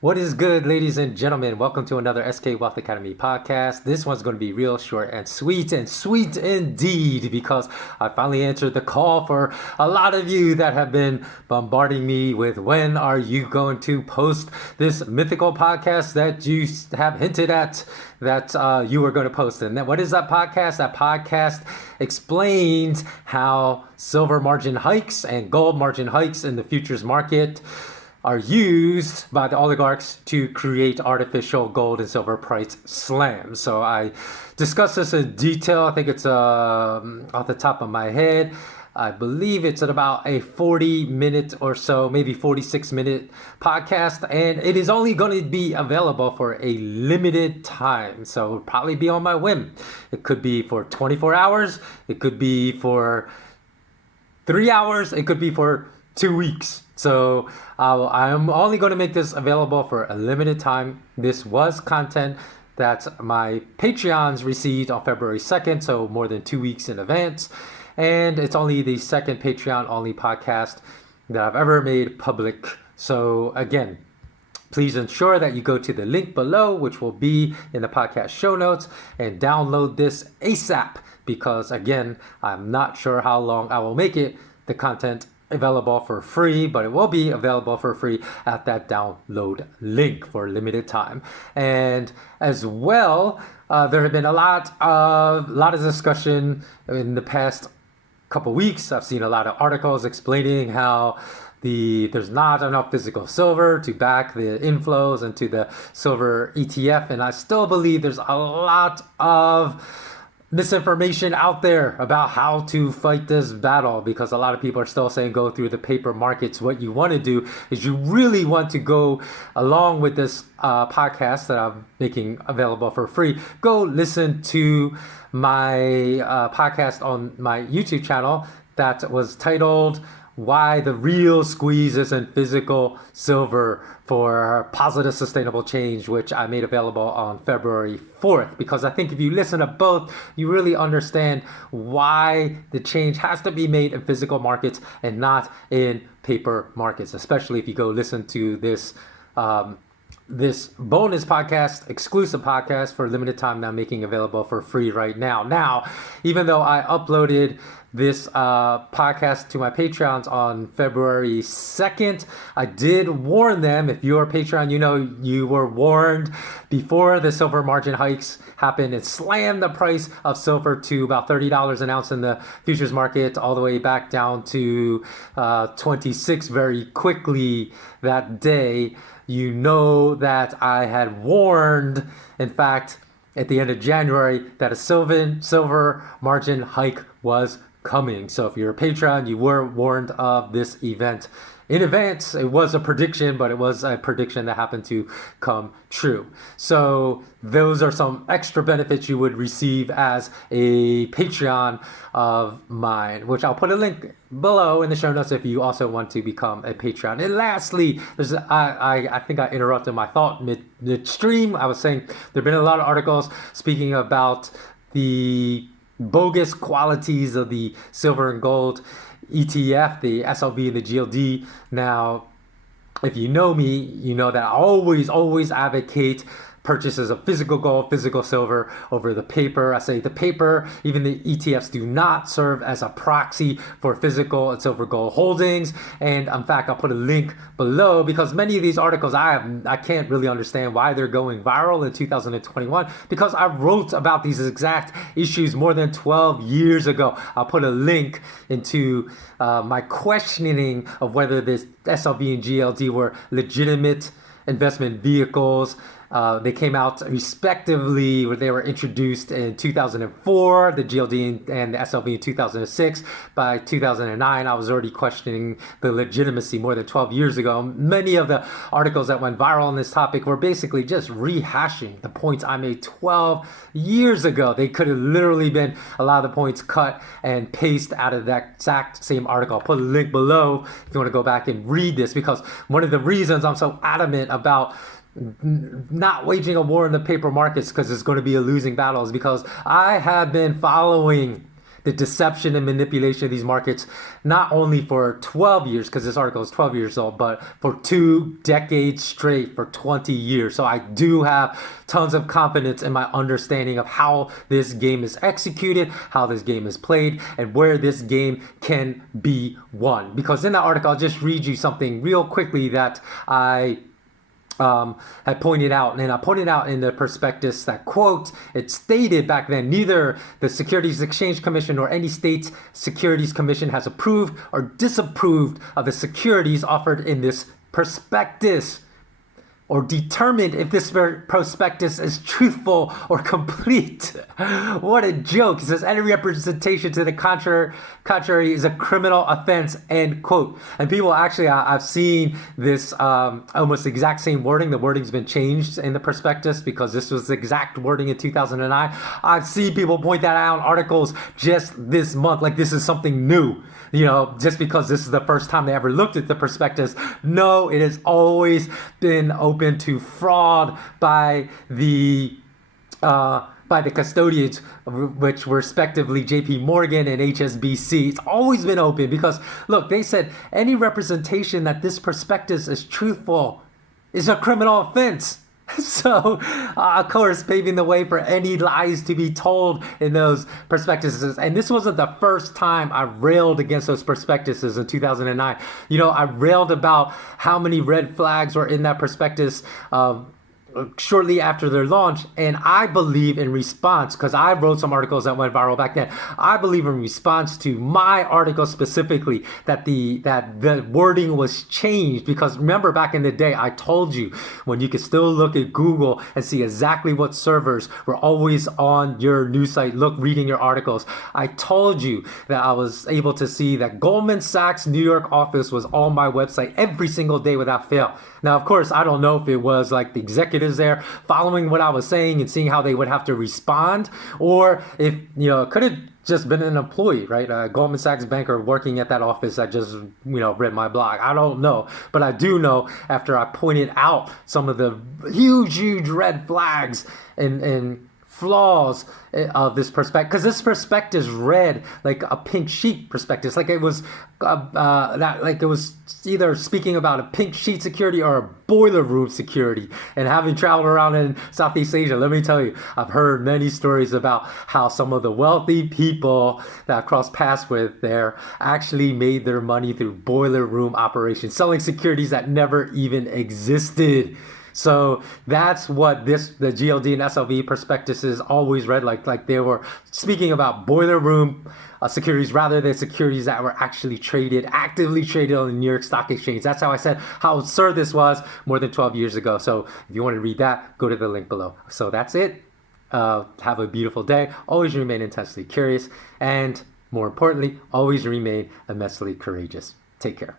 What is good, ladies and gentlemen? Welcome to another SK Wealth Academy podcast. This one's going to be real short and sweet indeed, because I finally answered the call for a lot of you that have been bombarding me with when are you going to post this mythical podcast that you have hinted at that you were going to post. And what is that podcast? That podcast explains how silver margin hikes and gold margin hikes in the futures market are used by the oligarchs to create artificial gold and silver price slams. So I discussed this in detail. I think it's off the top of my head. I believe it's at about a 40-minute or so, maybe 46-minute podcast, and it is only going to be available for a limited time. So it'll probably be on my whim. It could be for 24 hours. It could be for 3 hours. It could be for 2 weeks. So I'm only going to make this available for a limited time. This was content that my Patreons received on February 2nd, so more than 2 weeks in advance. And it's only the second Patreon only podcast that I've ever made public. So again, please ensure that you go to the link below, which will be in the podcast show notes, and download this ASAP, because again, I'm not sure how long I will make it. The content available for free, but it will be available for free at that download link for a limited time. And as well, there have been a lot of discussion in the past couple weeks. I've seen a lot of articles explaining how there's not enough physical silver to back the inflows into the silver ETF, and I still believe there's a lot of misinformation out there about how to fight this battle, because a lot of people are still saying go through the paper markets. What you want to do is you really want to go along with this podcast that I'm making available for free. Go listen to my podcast on my YouTube channel that was titled Why the Real Squeeze Isn't Physical Silver for Positive Sustainable Change, which I made available on February 4th. Because I think if you listen to both, you really understand why the change has to be made in physical markets and not in paper markets, especially if you go listen to this bonus podcast, exclusive podcast for a limited time that I'm making available for free right now. Now, even though I uploaded this podcast to my Patreons on February 2nd, I did warn them. If you're a Patreon, you know you were warned before the silver margin hikes happened and slammed the price of silver to about $30 an ounce in the futures market, all the way back down to 26 very quickly that day. You know that I had warned, in fact, at the end of January, that a silver margin hike was coming. So if you're a Patreon, you were warned of this event in advance. It was a prediction, but it was a prediction that happened to come true. So those are some extra benefits you would receive as a Patreon of mine, which I'll put a link below in the show notes if you also want to become a Patreon. And lastly, I think I interrupted my thought midstream. I was saying there have been a lot of articles speaking about the bogus qualities of the silver and gold ETF, the SLV and the GLD. Now, if you know me, you know that I always advocate purchases of physical gold, physical silver over the paper. I say the paper, even the ETFs, do not serve as a proxy for physical and silver gold holdings. And in fact, I'll put a link below, because many of these articles I can't really understand why they're going viral in 2021, because I wrote about these exact issues more than 12 years ago. I'll put a link into my questioning of whether this SLV and GLD were legitimate investment vehicles. They came out respectively, where they were introduced in 2004, the GLD and the SLV in 2006. By 2009, I was already questioning the legitimacy more than 12 years ago. Many of the articles that went viral on this topic were basically just rehashing the points I made 12 years ago. They could have literally been a lot of the points cut and paste out of that exact same article. I'll put a link below if you want to go back and read this, because one of the reasons I'm so adamant about not waging a war in the paper markets, because it's going to be a losing battle, is because I have been following the deception and manipulation of these markets, not only for 12 years, because this article is 12 years old, but for 2 decades straight, for 20 years. So I do have tons of confidence in my understanding of how this game is executed, how this game is played, and where this game can be won. Because in that article, I'll just read you something real quickly that I had pointed out, and I pointed out in the prospectus that, quote, it stated back then, neither the Securities Exchange Commission nor any state's Securities Commission has approved or disapproved of the securities offered in this prospectus, or determined if this prospectus is truthful or complete. What a joke. It says any representation to the contrary is a criminal offense, end quote. And people actually, I've seen this almost exact same wording. The wording's been changed in the prospectus because this was the exact wording in 2009. I've seen people point that out in articles just this month, like this is something new. You know, just because this is the first time they ever looked at the prospectus. No, it has always been open to fraud by the custodians, which were respectively JP Morgan and HSBC. It's always been open because, look, they said any representation that this prospectus is truthful is a criminal offense. So, of course, paving the way for any lies to be told in those prospectuses. And this wasn't the first time I railed against those prospectuses in 2009. You know, I railed about how many red flags were in that prospectus shortly after their launch. And I believe in response, because I wrote some articles that went viral back then, I believe in response to my article specifically that the wording was changed. Because remember, back in the day, I told you when you could still look at Google and see exactly what servers were always on your news site, reading your articles. I told you that I was able to see that Goldman Sachs New York office was on my website every single day without fail. Now, of course, I don't know if it was like the executives there following what I was saying and seeing how they would have to respond, or if, you know, it could have just been an employee, right? A Goldman Sachs banker working at that office that just, you know, read my blog. I don't know. But I do know after I pointed out some of the huge red flags and flaws of this prospectus, because this prospectus read like a pink sheet prospectus, like it was like it was either speaking about a pink sheet security or a boiler room security. And having traveled around in Southeast Asia, let me tell you, I've heard many stories about how some of the wealthy people that I crossed paths with there actually made their money through boiler room operations, selling securities that never even existed. So that's what the GLD and SLV prospectuses always read like they were speaking about boiler room securities rather than securities that were actually actively traded on the New York Stock Exchange. That's how I said how absurd this was more than 12 years ago. So if you want to read that, go to the link below. So that's it. Have a beautiful day. Always remain intensely curious. And more importantly, always remain immensely courageous. Take care.